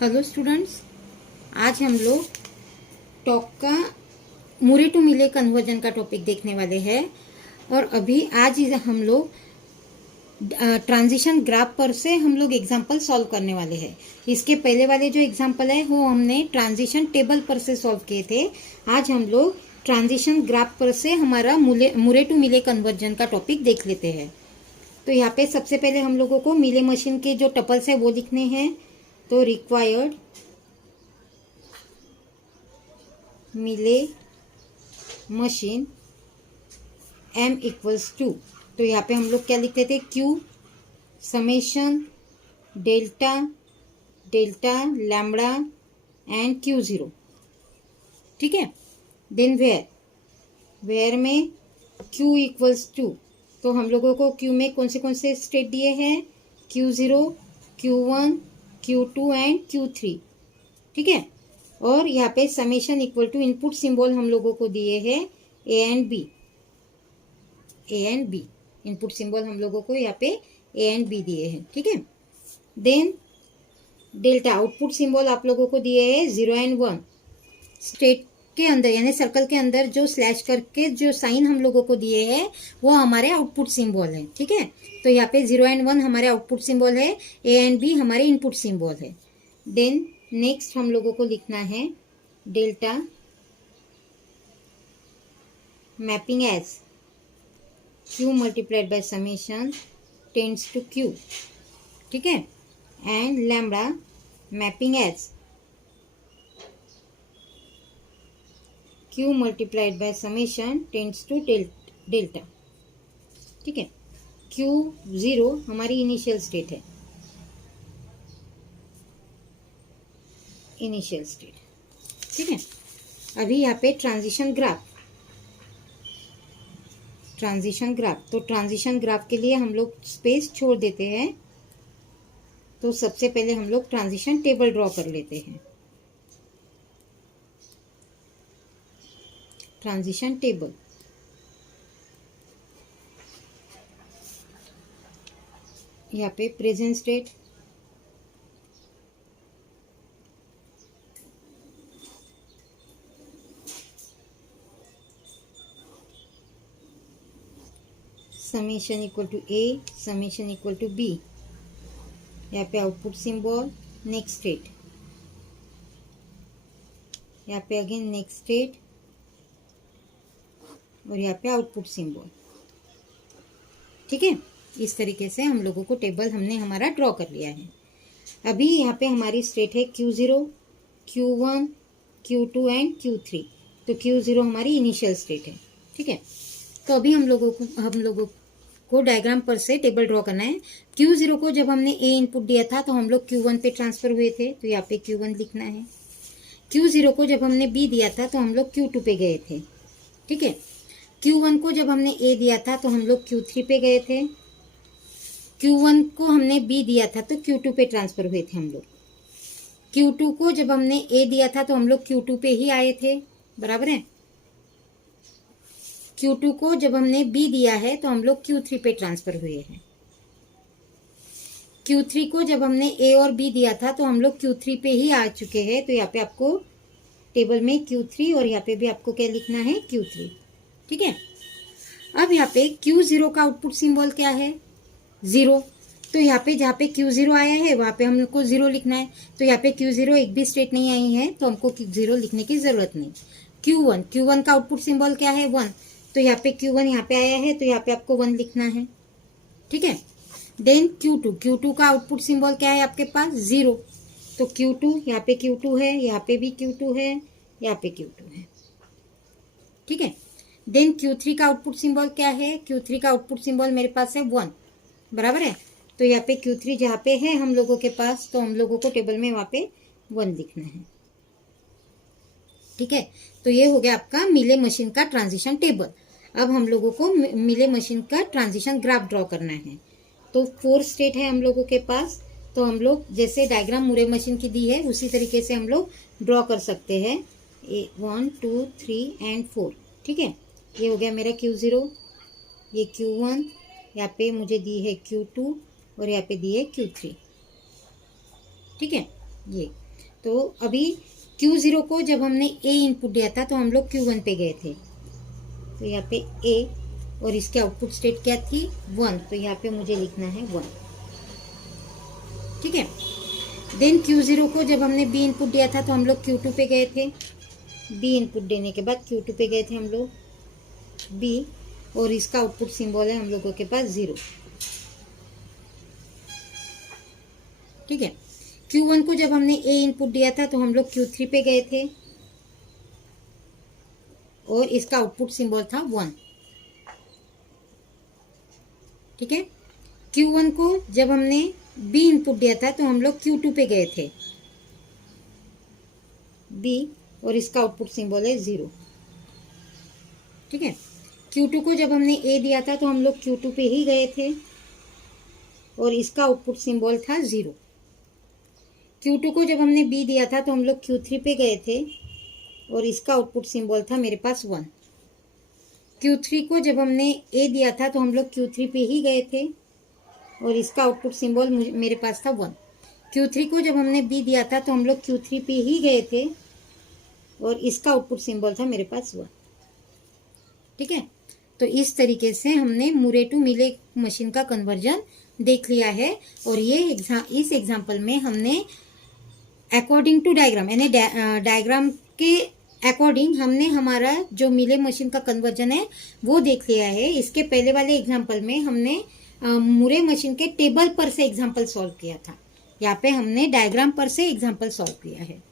Hello students, आज हम लोग टॉक का मुरे टू मिले कन्वर्जन का टॉपिक देखने वाले हैं। और अभी आज हम लोग ट्रांजिशन ग्राफ पर से हम लोग एग्जांपल सॉल्व करने वाले हैं। इसके पहले वाले जो एग्जांपल है वो हमने ट्रांजिशन टेबल पर से सॉल्व किए थे। आज हम लोग ट्रांजिशन ग्राफ पर से हमारा मुरे टू मिले कन्वर्जन का टॉपिक देख लेते हैं। तो यहाँ पे सबसे पहले हम लोगों को मिले मशीन के जो टपल्स है वो लिखने हैं। तो रिक्वायर्ड मिले मशीन m इक्वल्स टू, तो यहाँ पे हम लोग क्या लिखते थे, q summation delta delta lambda and q0। ठीक है। देन वेयर में q इक्वल्स टू, तो हम लोगों को q में कौन से स्टेट दिए हैं, q0 q1 q2 and q3। ठीक है। और यहाँ पे summation equal to input symbol हम लोगों को दिए हैं A and B. Input symbol हम लोगों को यहाँ पे ए एंड बी दिए हैं। ठीक है। देन डेल्टा आउटपुट सिंबल आप लोगों को दिए हैं 0 एंड 1। स्टेट के अंदर यानी सर्कल के अंदर जो स्लैश करके जो साइन हम लोगों को दिए हैं वो हमारे आउटपुट सिंबल है। ठीक है। तो यहाँ पे 0 एंड 1 हमारे आउटपुट सिंबल है, ए एंड बी हमारे इनपुट सिंबल है। देन नेक्स्ट हम लोगों को लिखना है delta mapping as q multiplied by summation tends to q। ठीक है। And lambda mapping as q multiplied by summation tends to delta. ठीक है। q0 हमारी इनिशियल स्टेट है, इनिशियल स्टेट। ठीक है। अभी यहाँ पे ट्रांजिशन ग्राफ, तो ट्रांजिशन ग्राफ के लिए हम लोग स्पेस छोड़ देते हैं। तो सबसे पहले हम लोग ट्रांजिशन टेबल ड्रॉ कर लेते हैं। ट्रांजिशन टेबल, यहाँ पे present state, summation equal to A, summation equal to B, यहाँ पे आउटपुट सिंबल, नेक्स्ट स्टेट, यहाँ पे अगेन नेक्स्ट स्टेट और यहाँ पे आउटपुट सिंबल। ठीक है। इस तरीके से हम लोगों को टेबल हमने हमारा ड्रॉ कर लिया है। अभी यहाँ पे हमारी स्टेट है q0 q1 q2 and q3। तो q0 हमारी इनिशियल स्टेट है। ठीक है। तो अभी हम लोगों को डायग्राम पर से टेबल ड्रॉ करना है। q0 को जब हमने a इनपुट दिया था तो हम लोग q1 पे ट्रांसफर हुए थे, तो यहाँ पे q1 लिखना है। q0 को जब हमने b दिया था तो हम लोग q2 पे गए थे। ठीक है। q1 को जब हमने a दिया था तो हम लोग q3 पे गए थे। q1 को हमने b दिया था तो q2 पे ट्रांसफर हुए थे हम लोग। q2 को जब हमने a दिया था तो हम लोग q2 पे ही आए थे, बराबर है। q2 को जब हमने b दिया है तो हम लोग q3 पे ट्रांसफर हुए हैं। q3 को जब हमने a और b दिया था तो हम लोग q3 पे ही आ चुके हैं। तो यहाँ पे आपको टेबल में q3 और यहाँ पे भी आपको क्या लिखना है, q3। ठीक है। अब यहाँ पे q0 का आउटपुट सिंबल क्या है, 0। तो यहाँ पे जहाँ पे q0 आया है वहाँ पे हमको 0 लिखना है। तो यहाँ पे q0 एक भी स्टेट नहीं आई है तो हमको q0 लिखने की जरूरत नहीं। q1 का आउटपुट सिंबल क्या है, 1। तो यहाँ पे q1 यहाँ पे आया है तो यहाँ पे आपको 1 लिखना है। ठीक है। देन q2 का आउटपुट सिंबल क्या है आपके पास, 0। तो q2 यहाँ पे q2 है, यहाँ पे भी q2 है, यहाँ पे q2 है। ठीक है। देन q3 का आउटपुट सिंबल क्या है, q3 का आउटपुट सिंबल मेरे पास है 1, बराबर है। तो यहाँ पे q3 जहाँ पे है हम लोगों के पास, तो हम लोगों को टेबल में वहाँ पे 1 लिखना है। ठीक है। तो ये हो गया आपका मिले मशीन का ट्रांजिशन टेबल। अब हम लोगों को मिले मशीन का ट्रांजिशन ग्राफ ड्रॉ करना है। तो 4 स्टेट है हम लोगों के पास, तो हम लोग जैसे डायग्राम मुरे मशीन की दी है उसी तरीके से हम लोग ड्रॉ कर सकते हैं। 1 2 3 एंड 4। ठीक है। ये हो गया मेरा q0, ये q1, यहाँ पे मुझे दी है q2 और यहाँ पे दी है q3। ठीक है। ये तो अभी Q0 को जब हमने A इनपुट दिया था तो हम लोग Q1 पे गए थे, तो यहाँ पे A और इसके आउटपुट स्टेट क्या थी 1, तो यहाँ पे मुझे लिखना है 1। ठीक है। देन Q0 को जब हमने B इनपुट दिया था तो हम लोग Q2 पे गए थे, B इनपुट देने के बाद Q2 पे गए थे हम लोग B, और इसका आउटपुट सिंबल है हम लोगों के पास 0। ठीक है। Q1 को जब हमने A इनपुट दिया था तो हम लोग Q3 पे गए थे और इसका आउटपुट सिंबल था 1। ठीक है। Q1 को जब हमने B इनपुट दिया था तो हम लोग Q2 पे गए थे B, और इसका आउटपुट सिंबल है 0। ठीक है। Q2 को जब हमने A दिया था तो हम लोग Q2 पे ही गए थे और इसका आउटपुट सिंबल था 0। Q2 को जब हमने B दिया था तो हम लोग Q3 पे गए थे और इसका आउटपुट सिंबल था मेरे पास 1। Q3 को जब हमने A दिया था तो हम लोग Q3 पे ही गए थे और इसका आउटपुट सिंबल मेरे पास था 1। Q3 को जब हमने B दिया था तो हम लोग Q3 पे ही गए थे और इसका आउटपुट सिंबल था मेरे पास 1। ठीक है। तो इस तरीके से हमने मुरे टू मिले मशीन का कन्वर्जन देख लिया है, और ये इस एग्जाम्पल में हमने अकॉर्डिंग टू डायग्राम यानी डायग्राम के अकॉर्डिंग हमने हमारा जो मिले मशीन का कन्वर्जन है वो देख लिया है। इसके पहले वाले एग्जाम्पल में हमने मुरे मशीन के टेबल पर से एग्जाम्पल सॉल्व किया था, यहाँ पे हमने डायग्राम पर से एग्जाम्पल सॉल्व किया है।